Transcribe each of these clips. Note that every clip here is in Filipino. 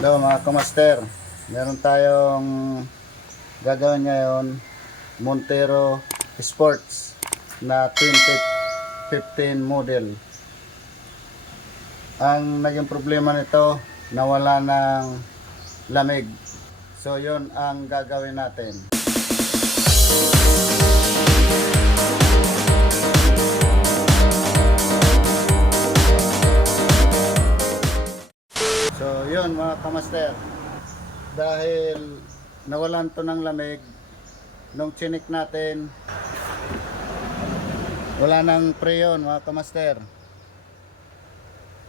Hello mga kamaster, meron tayong gagawin ngayon, Montero Sports na 2015 model. Ang naging problema nito, nawala ng lamig. So yun ang gagawin natin. So yun mga kamaster, dahil nawalan to ng lamig, nung chinik natin, wala nang preyon mga kamaster.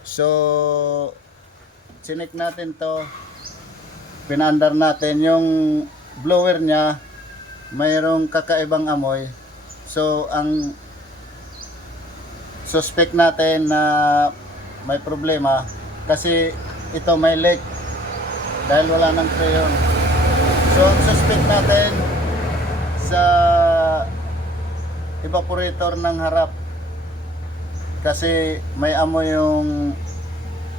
So chinik natin to, pinandar natin yung blower nya, mayroong kakaibang amoy. So ang suspect natin na may problema kasi ito may leak dahil wala ng preyon. So ang suspect natin sa evaporator ng harap kasi may amoy yung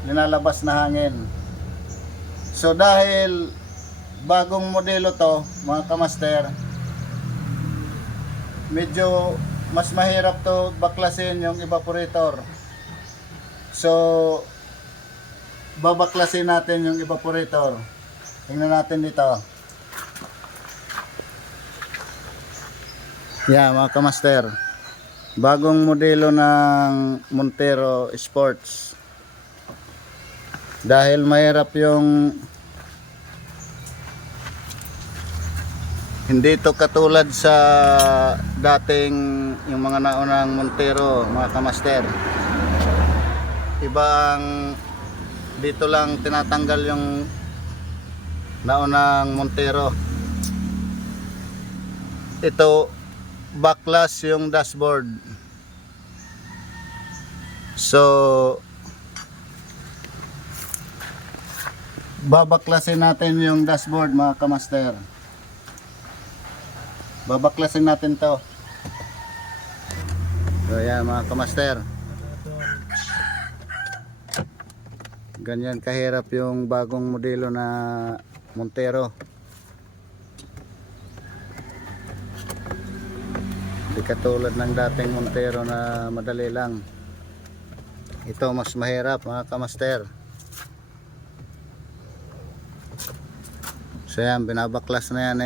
linalabas na hangin. So dahil bagong modelo to mga kamaster, medyo mas mahirap to baklasin yung evaporator. So babaklasin natin yung evaporator. Tingnan natin dito. Yeah, mga kamaster, bagong modelo ng Montero Sports. Dahil mahirap yung hindi to katulad sa dating yung mga naunang Montero, mga kamaster. Ibang dito lang tinatanggal yung naunang Montero. Ito backlash yung dashboard. So babaklasin natin yung dashboard mga kamaster. Babaklasin natin to. So yan mga kamaster, ganyan kahirap yung bagong modelo na Montero. Hindi katulad ng dating Montero na madali lang. Ito mas mahirap mga kamaster. So yan, binabaklas na yan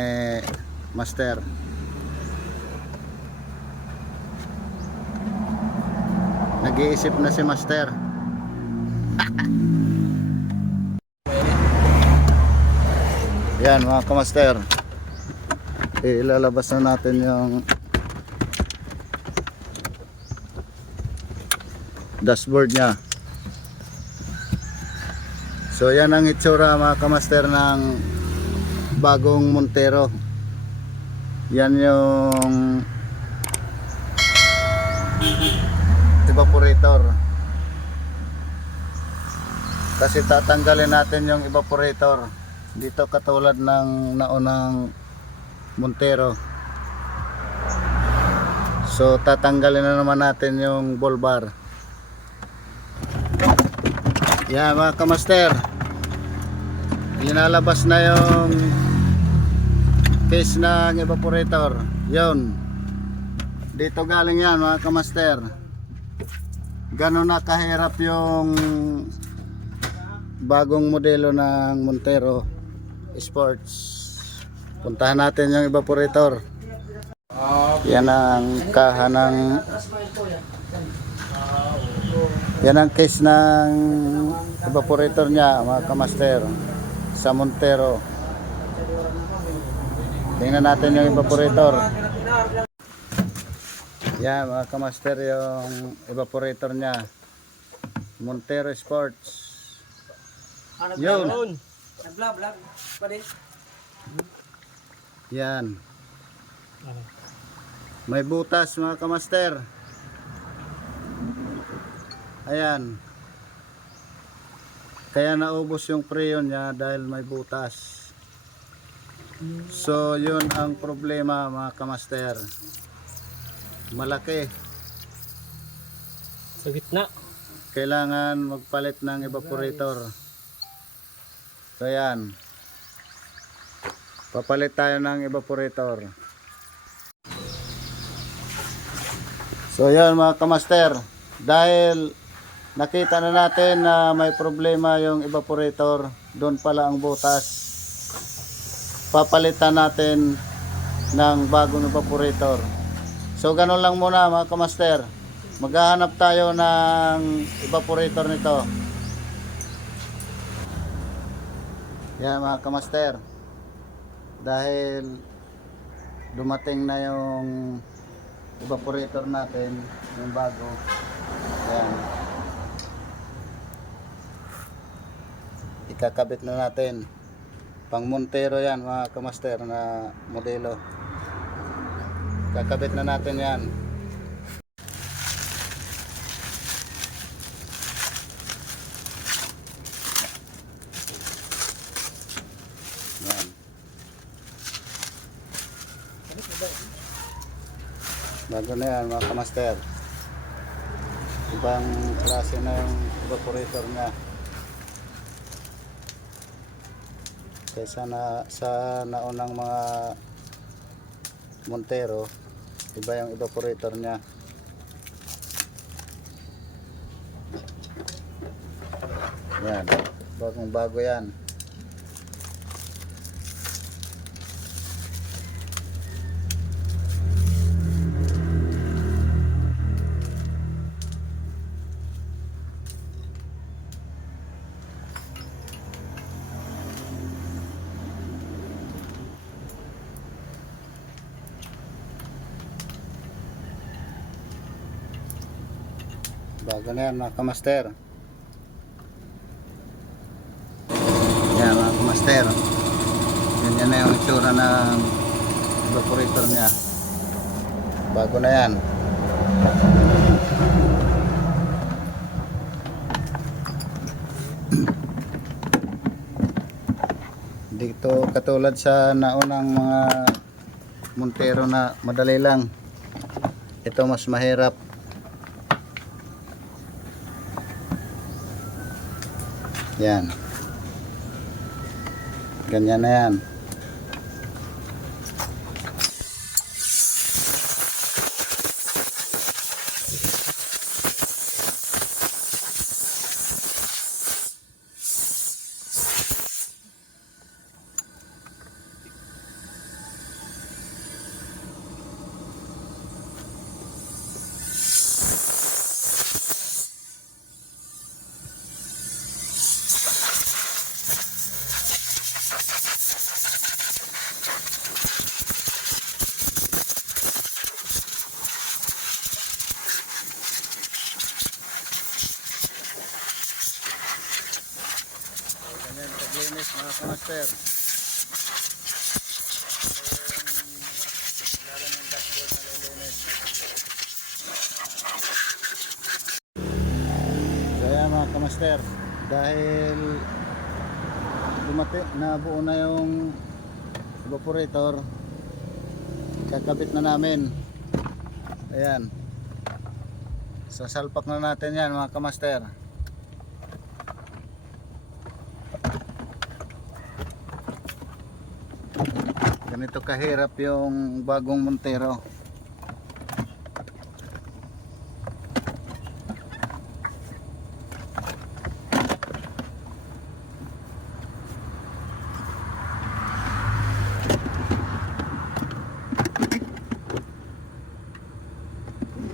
master. Nag-iisip na si master. Yan mga kamaster, ilalabas na natin yung dashboard nya. So yan ang itsura mga kamaster ng bagong Montero. Yan yung evaporator, kasi tatanggalin natin yung evaporator. Dito katulad ng naunang Montero. So tatanggalin na naman natin yung ball bar. Yan mga kamaster, linalabas na yung case ng evaporator. Yun, dito galing yan mga kamaster. Gano'n na kahirap yung bagong modelo ng Montero Sports. Puntahan natin yung evaporator. Yan ang kaha ng, yan ang case ng evaporator nya mga kamaster sa Montero. Tingnan natin yung evaporator. Yan mga kamaster, yung evaporator nya Montero Sports. Yun. Yan. May butas mga kamaster. Ayan. Kaya naubos yung preyon niya dahil may butas. So yun ang problema mga kamaster. Malaki. Sa gitna. Kailangan magpalit ng evaporator. So yan. Papalit tayo ng evaporator. So yan mga kamaster. Dahil nakita na natin na may problema yung evaporator, doon pala ang butas. Papalitan natin ng bagong evaporator. So ganun lang muna mga kamaster. Maghahanap tayo ng evaporator nito. Yan mga kamaster. Dahil dumating na yung evaporator natin, yung bago. Yan. Ikakabit na natin. Pang Montero yan mga kamaster na modelo. Ikakabit na natin yan. Yan. Bago na yan mga kamaster. Ibang klase na yung evaporator niya kaysa sa naunang mga Montero. Iba yung evaporator niya. Yan, bagong bago yan. Bago na yan mga kamaster. Yan mga kamaster. Ganyan na yung itsura ng evaporator niya. Bago na yan. Dito katulad sa naunang mga Montero na madali lang. Ito mas mahirap. Yan. Ganyan na yan. Ganyan paglinis mga kamaster. Ilalim ng dashboard na lilinis. Kaya mga kamaster, dahil nabuo na yung evaporator, kakabit na namin. Ayan. Sasalpak na natin yan mga kamaster. Ganito kahirap yung bagong Montero.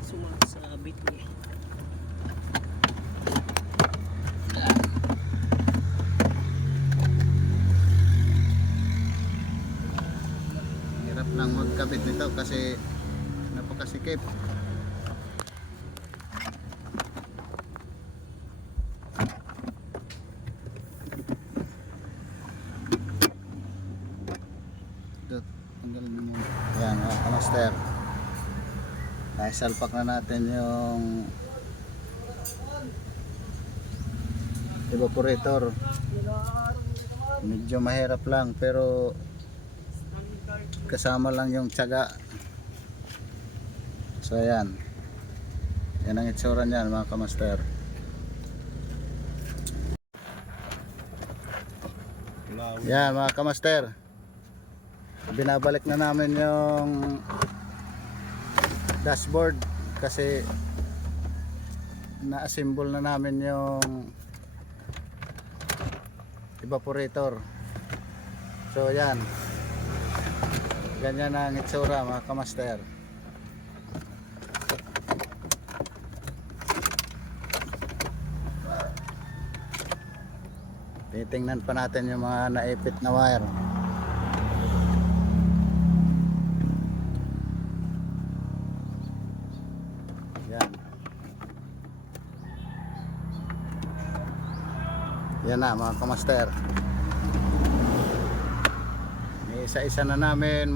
Sumasabit niya. Hirap lang magkabit nito kasi napakasikip. Ito, tanggalin mo muna. Yan mga kamaster. Naisalpak na natin yung evaporator. Medyo mahirap lang pero kasama lang yung tiyaga. So ayan. Yan ang itsura niyan mga kamaster. Yan mga kamaster. Binabalik na namin yung dashboard kasi na-assemble na namin yung evaporator. So yan. Ganyan ang itsura mga kamaster. Titingnan pa natin yung mga naipit na wire. Yan. Yan na mga kamaster. Isa-isa na namin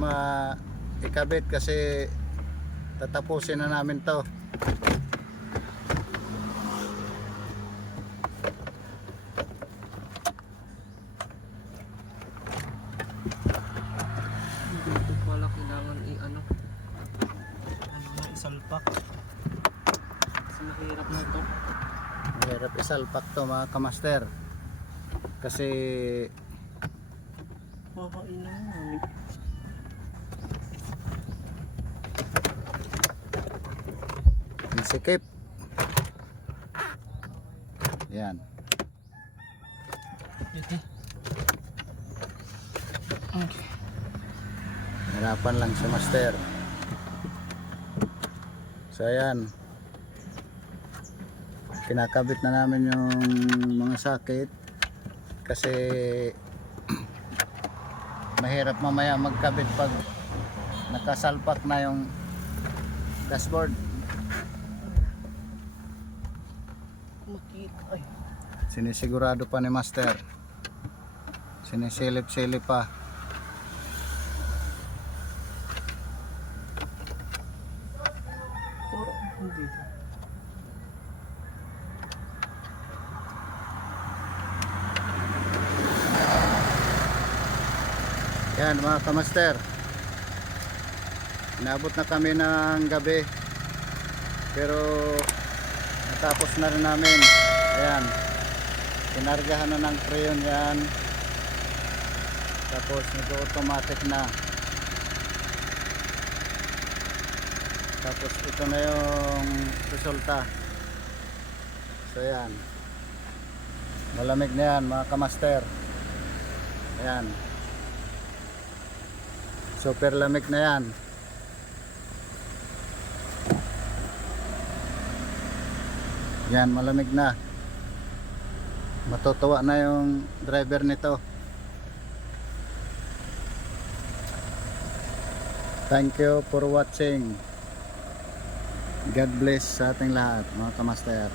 ikabit kasi tatapusin na namin to. Dito pala kailangan isalpak. Kasi mahirap na ito. Mahirap isalpak to mga kamaster. Kasi Makain na namin. sikip. Yan. Okay. Hirapan lang si master. So ayan. Kinakabit na namin yung mga sakit kasi mahirap mamaya magkabit pag nakasalpak na yung dashboard. Makita ay. Sinisigurado pa ni master. Sinisilip-silip pa. Puro hindi. Yan mga kamaster. Inabot na kami ng gabi. Pero natapos na rin namin. Ayan. Pinargahan na ng crayon yan. Tapos nag-automatic na. Tapos ito na yung resulta. So yan. Malamig na yan mga kamaster. Ayan. Super lamig na yan. Yan, malamig na. Matutuwa na yung driver nito. Thank you for watching. God bless sa ating lahat mga kamaster.